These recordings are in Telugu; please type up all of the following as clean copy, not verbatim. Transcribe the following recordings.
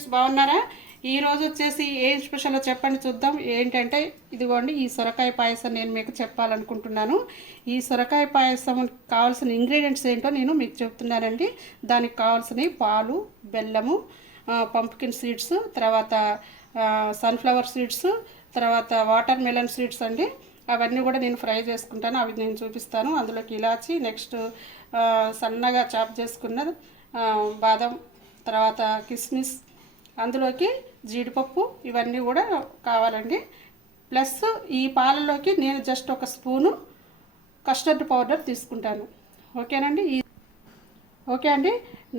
ఫ్రెండ్స్ బాగున్నారా? ఈరోజు వచ్చేసి ఏం స్పెషల్ చెప్పండి చూద్దాం. ఏంటంటే ఇదిగోండి ఈ సొరకాయ పాయసం నేను మీకు చెప్పాలనుకుంటున్నాను. ఈ సొరకాయ పాయసం కావాల్సిన ఇంగ్రీడియంట్స్ ఏంటో నేను మీకు చెప్తున్నానండి. దానికి కావాల్సినవి పాలు, బెల్లము, పంప్కిన్ సీడ్స్, తర్వాత సన్ఫ్లవర్ సీడ్స్, తర్వాత వాటర్ మెలన్ సీడ్స్ అండి. అవన్నీ కూడా నేను ఫ్రై చేసుకుంటాను, అవి నేను చూపిస్తాను. అందులోకి ఇలాచి, నెక్స్ట్ సన్నగా చాప్ చేసుకున్న బాదం, తర్వాత కిస్మిస్, అందులోకి జీడిపప్పు, ఇవన్నీ కూడా కావాలండి. ప్లస్ ఈ పాలలోకి నేను జస్ట్ ఒక స్పూను కస్టర్డ్ పౌడర్ తీసుకుంటాను. ఓకేనండి. ఓకే అండి,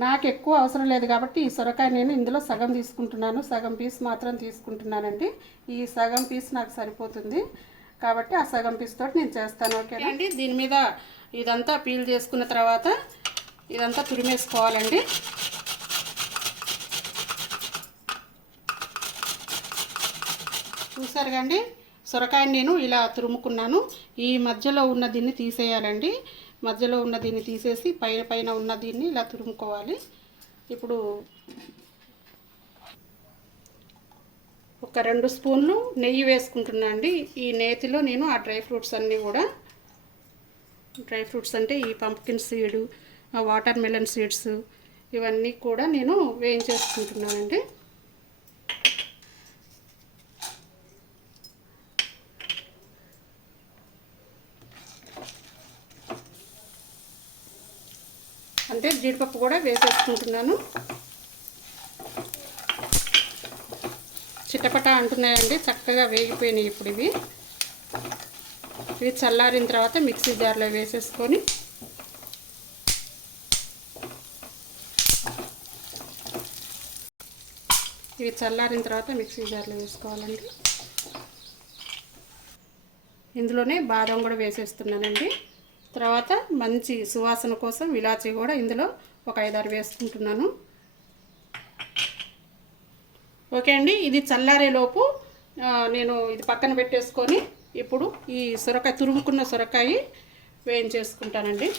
నాకు ఎక్కువ అవసరం లేదు కాబట్టి ఈ సొరకాయ నేను ఇందులో సగం తీసుకుంటున్నాను, సగం పీస్ మాత్రం తీసుకుంటున్నానండి. ఈ సగం పీస్ నాకు సరిపోతుంది కాబట్టి ఆ సగం పీస్ తోటి నేను చేస్తాను. ఓకే అండి. దీని మీద ఇదంతా పీల్ చేసుకున్న తర్వాత ఇదంతా తురిమేసుకోవాలండి. చూసారు కండి, సొరకాయని నేను ఇలా తురుముకున్నాను. ఈ మధ్యలో ఉన్న దీన్ని తీసేయాలండి. మధ్యలో ఉన్న దీన్ని తీసేసి పైన ఉన్న దీన్ని ఇలా తురుముకోవాలి. ఇప్పుడు ఒక 2 స్పూన్లు నెయ్యి వేసుకుంటున్నా అండి. ఈ నేతిలో నేను ఆ డ్రై ఫ్రూట్స్ అన్నీ కూడా, డ్రై ఫ్రూట్స్ అంటే ఈ pumpkin seed, water melon seeds, ఇవన్నీ కూడా నేను వేయించేసుకుంటున్నానండి. అంటే జీడిపప్పు కూడా వేసేసుకుంటున్నాను. చిటపట అంటున్నాయండి, చక్కగా వేగిపోయినాయి. ఇప్పుడు ఇవి చల్లారిన తర్వాత మిక్సీ జార్లో వేసేసుకొని ఇవి చల్లారిన తర్వాత మిక్సీ జార్లో వేసుకోవాలండి. ఇందులోనే బాదం కూడా వేసేస్తున్నానండి. తర్వాత మంచి సువాసన కోసం ఇలాచీ కూడా ఇందులో ఒక 5-6 వేసుకుంటున్నాను. ఓకే అండి, ఇది చల్లారేలోపు నేను ఇది పక్కన పెట్టేసుకొని ఇప్పుడు ఈ సొరకాయ, తురుముకున్న సొరకాయ వేయించేసుకుంటానండి.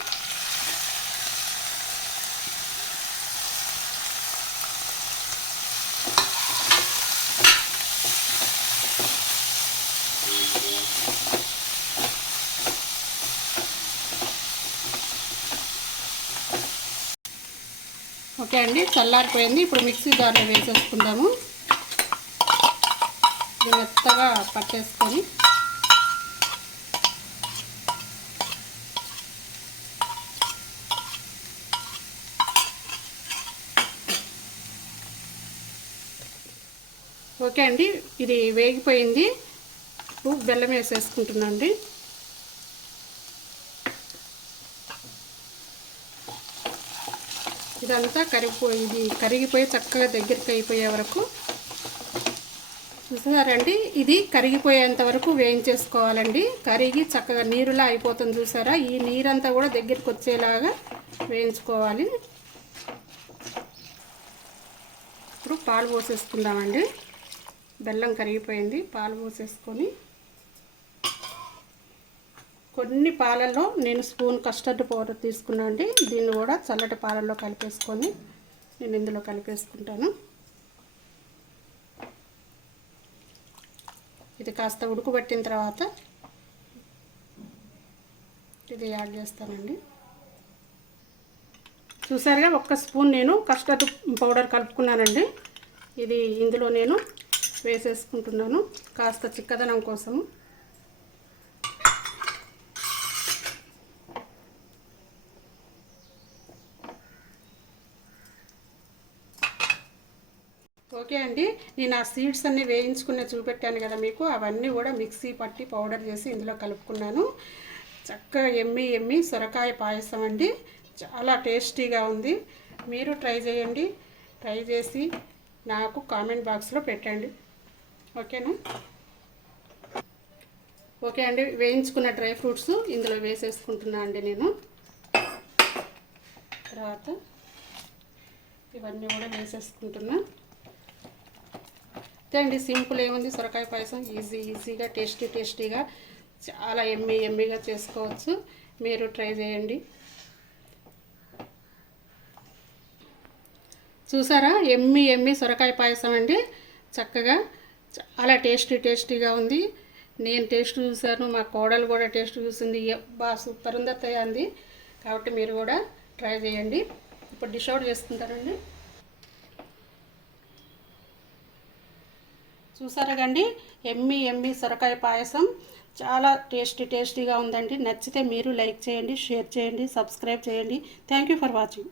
ఓకే అండి, చల్లారిపోయింది. ఇప్పుడు మిక్సీ జార్లో వేసేసుకుందాము. మెత్తగా పట్టేసుకొని ఓకే అండి, ఇది వేగిపోయింది. ఇప్పుడు బెల్లం వేసేసుకుంటున్నాను అండి. ఇదంతా కరిగిపోయి చక్కగా దగ్గరికి అయిపోయే వరకు చూసారండి. ఇది కరిగిపోయేంత వరకు వేయించేసుకోవాలండి. కరిగి చక్కగా నీరులా అయిపోతుంది చూసారా. ఈ నీరంతా కూడా దగ్గరికి వచ్చేలాగా వేయించుకోవాలి. ఇప్పుడు పాలు పోసేసుకుందామండి. బెల్లం కరిగిపోయింది, పాలు పోసేసుకొని కొన్ని పాలల్లో నేను స్పూన్ కస్టర్డ్ పౌడర్ తీసుకున్నాను అండి. దీన్ని కూడా చల్లటి పాలల్లో కలిపేసుకొని నేను ఇందులో కలిపేసుకుంటాను. ఇది కాస్త ఉడుకుబట్టిన తర్వాత ఇది యాడ్ చేస్తానండి. చూసారుగా, 1 స్పూన్ నేను కస్టర్డ్ పౌడర్ కలుపుకున్నానండి. ఇది ఇందులో నేను వేసేసుకుంటున్నాను కాస్త చిక్కదనం కోసము. ఓకే అండి, నేను ఆ సీడ్స్ అన్నీ వేయించుకునే చూపెట్టాను కదా మీకు, అవన్నీ కూడా మిక్సీ పట్టి పౌడర్ చేసి ఇందులో కలుపుకున్నాను. చక్కగా ఎమ్మి సొరకాయ పాయసం అండి, చాలా టేస్టీగా ఉంది. మీరు ట్రై చేయండి. ట్రై చేసి నాకు కామెంట్ బాక్స్లో పెట్టండి. ఓకేనా? ఓకే అండి, వేయించుకున్న డ్రై ఫ్రూట్స్ ఇందులో వేసేసుకుంటున్నా అండి నేను. తర్వాత ఇవన్నీ కూడా వేసేసుకుంటున్నా. అండి, సింపుల్ ఏముంది, సొరకాయ పాయసం ఈజీగా టేస్టీగా చాలా ఎమ్మీగా చేసుకోవచ్చు. మీరు ట్రై చేయండి. చూసారా, ఎమ్మి ఎమ్మి సొరకాయ పాయసం అండి. చక్కగా చాలా టేస్టీగా ఉంది. నేను టేస్ట్ చూసాను, మా కోడలు కూడా టేస్ట్ చూసింది. బాగా సూపర్ ఉంది అత్తయ్య అంది. కాబట్టి మీరు కూడా ట్రై చేయండి. ఇప్పుడు డిష్ అవుట్ చేసుకుంటారండి. చూసారా కండి, ఎమ్మి సొరకాయ పాయసం చాలా టేస్టీగా ఉందండి. నచ్చితే మీరు లైక్ చేయండి, షేర్ చేయండి, సబ్స్క్రైబ్ చేయండి. Thank you for watching.